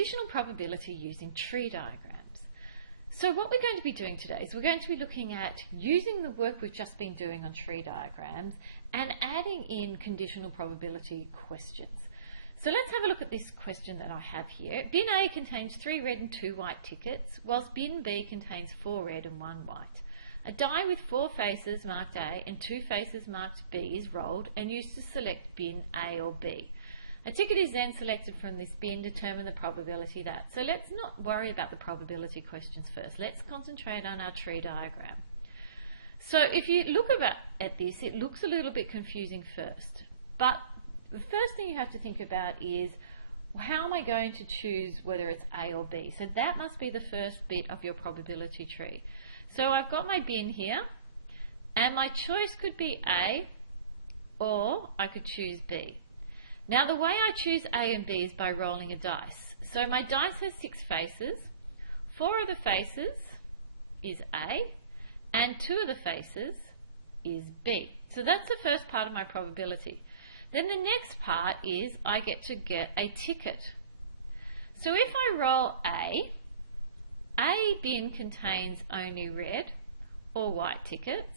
conditional probability using tree diagrams. So what we're going to be doing today is we're going to be looking at using the work we've just been doing on tree diagrams and adding in conditional probability questions. So let's have a look at this question that I have here. Bin A contains 3 red and 2 white tickets, whilst bin B contains 4 red and 1 white. A die with 4 faces marked A and 2 faces marked B is rolled and used to select bin A or B. A ticket is then selected from this bin, determine the probability that. So let's not worry about the probability questions first. Let's concentrate on our tree diagram. So if you look at this, it looks a little bit confusing first. But the first thing you have to think about is, how am I going to choose whether it's A or B? So that must be the first bit of your probability tree. So I've got my bin here, and my choice could be A, or I could choose B. Now the way I choose A and B is by rolling a dice. So my dice has 6 faces. 4 of the faces is A, and 2 of the faces is B. So that's the first part of my probability. Then the next part is I get to get a ticket. So if I roll A bin contains only red or white tickets,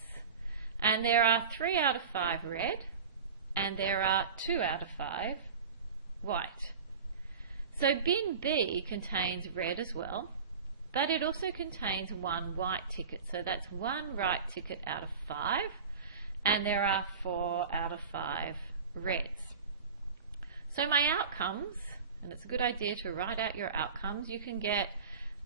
and there are 3 out of 5 red, and there are 2 out of 5 white. So bin B contains red as well, but it also contains 1 white ticket. So that's 1 right ticket out of 5, and there are 4 out of 5 reds. So my outcomes, and it's a good idea to write out your outcomes, you can get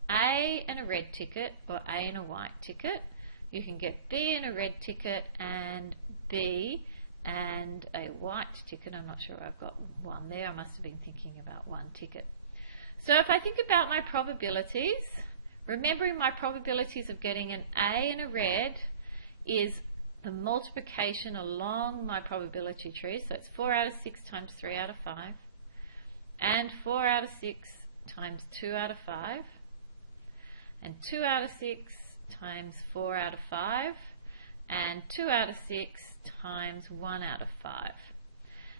A and a red ticket or A and a white ticket. You can get B and a red ticket and B and a white ticket. I'm not sure I've got 1 there. I must have been thinking about 1 ticket. So if I think about my probabilities, remembering my probabilities of getting an A and a red is the multiplication along my probability tree. So it's 4 out of 6 times 3 out of 5, and 4 out of 6 times 2 out of 5, and 2 out of 6 times 4 out of 5, and 2 out of 6 times 1 out of 5.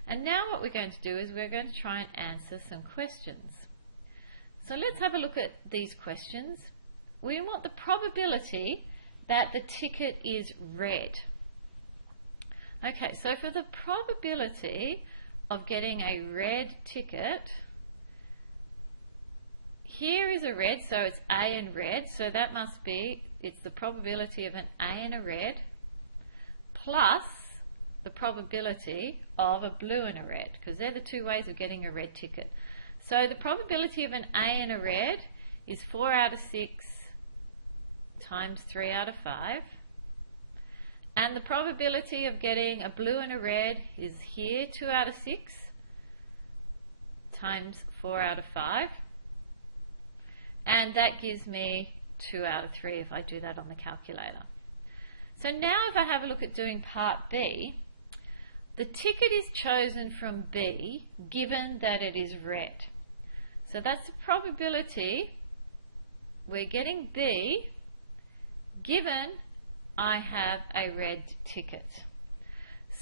And now what we're going to do is we're going to try and answer some questions. So let's have a look at these questions. We want the probability that the ticket is red. Okay, so for the probability of getting a red ticket, here is a red, so it's A and red, so that must be, it's the probability of an A and a red plus the probability of a blue and a red, because they're the 2 ways of getting a red ticket. So the probability of an A and a red is 4 out of 6 times 3 out of 5. And the probability of getting a blue and a red is here, 2 out of 6 times 4 out of 5. And that gives me 2 out of 3 if I do that on the calculator. So now if I have a look at doing part B, the ticket is chosen from B given that it is red. So that's the probability we're getting B given I have a red ticket.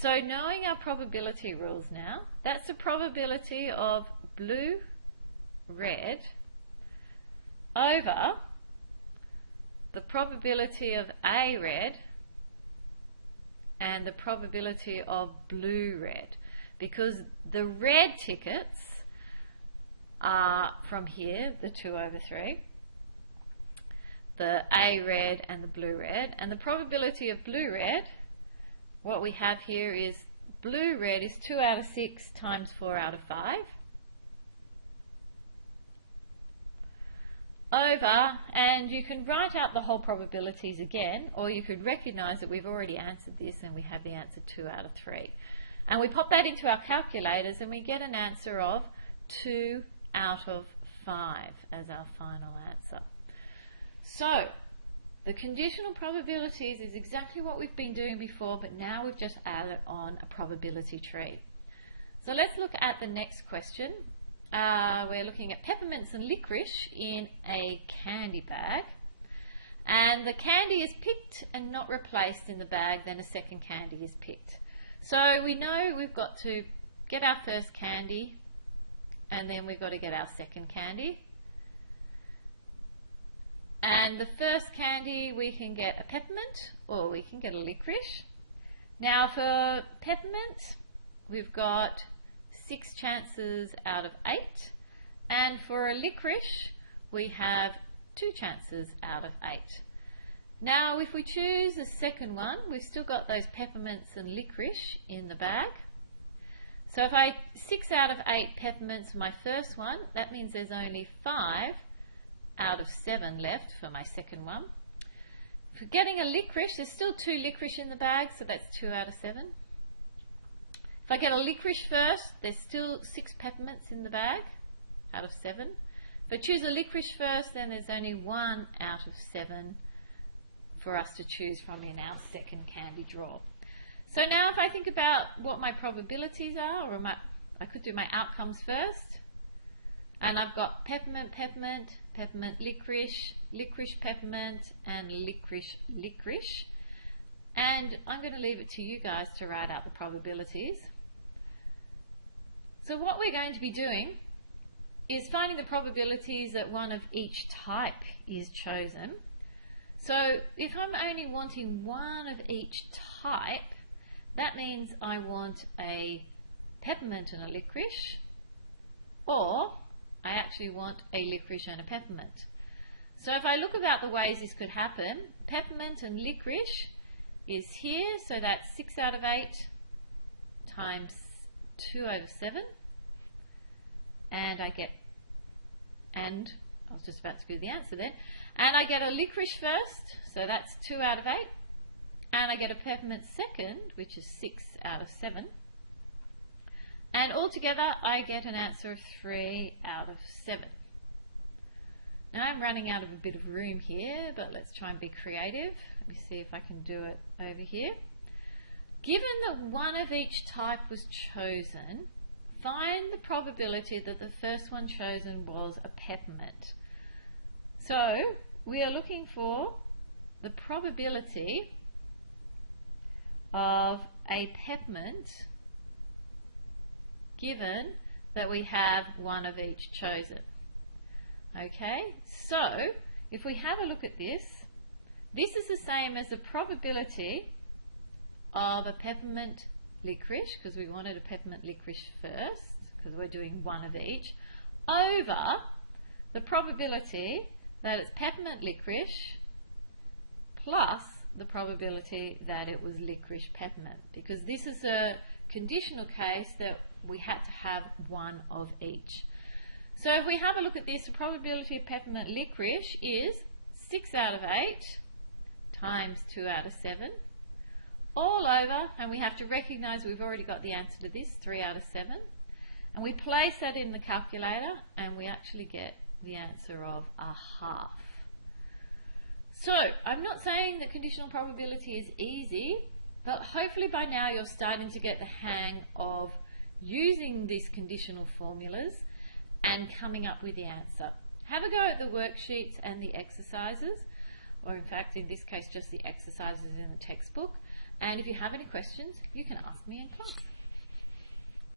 So knowing our probability rules now, that's the probability of blue, red over the probability of A red and the probability of blue red, because the red tickets are from here, the 2 over 3, the A red and the blue red, and the probability of blue red, what we have here is blue red is 2 out of 6 times 4 out of 5 over, and you can write out the whole probabilities again, or you could recognize that we've already answered this and we have the answer 2 out of 3. And we pop that into our calculators and we get an answer of 2 out of 5 as our final answer. So the conditional probabilities is exactly what we've been doing before, but now we've just added on a probability tree. So let's look at the next question. We're looking at peppermints and licorice in a candy bag, and the candy is picked and not replaced in the bag, then a second candy is picked. So we know we've got to get our first candy and then we've got to get our second candy. And the first candy, we can get a peppermint or we can get a licorice. Now for peppermint, we've got 6 chances out of 8. And for a licorice, we have 2 chances out of 8. Now if we choose the second one, we've still got those peppermints and licorice in the bag. So if 6 out of 8 peppermints for my first one, that means there's only 5 out of 7 left for my second one. For getting a licorice, there's still 2 licorice in the bag, so that's 2 out of 7. If I get a licorice first, there's still 6 peppermints in the bag out of 7. If I choose a licorice first, then there's only 1 out of 7 for us to choose from in our second candy draw. So now if I think about what my probabilities are, or I could do my outcomes first. And I've got peppermint, peppermint, peppermint, licorice, licorice, peppermint, and licorice, licorice. And I'm going to leave it to you guys to write out the probabilities. So what we're going to be doing is finding the probabilities that one of each type is chosen. So if I'm only wanting one of each type, that means I want a peppermint and a licorice, or I actually want a licorice and a peppermint. So if I look about the ways this could happen, peppermint and licorice is here, so that's 6 out of 8 times 2 over 7. And I was just about to give the answer then. And I get a licorice first, so that's 2 out of 8. And I get a peppermint second, which is 6 out of 7. And altogether, I get an answer of 3 out of 7. Now I'm running out of a bit of room here, but let's try and be creative. Let me see if I can do it over here. Given that one of each type was chosen, find the probability that the first one chosen was a peppermint. So we are looking for the probability of a peppermint given that we have one of each chosen. Okay, so if we have a look at this, this is the same as the probability of a peppermint licorice, because we wanted a peppermint licorice first, because we're doing one of each, over the probability that it's peppermint licorice plus the probability that it was licorice peppermint, because this is a conditional case that we had to have one of each. So if we have a look at this, the probability of peppermint licorice is 6 out of 8 times 2 out of 7 all over, and we have to recognise we've already got the answer to this, 3 out of 7, and we place that in the calculator and we actually get the answer of a half. So I'm not saying that conditional probability is easy, but hopefully by now you're starting to get the hang of using these conditional formulas and coming up with the answer. Have a go at the worksheets and the exercises, or in fact in this case just the exercises in the textbook, and if you have any questions you can ask me in class.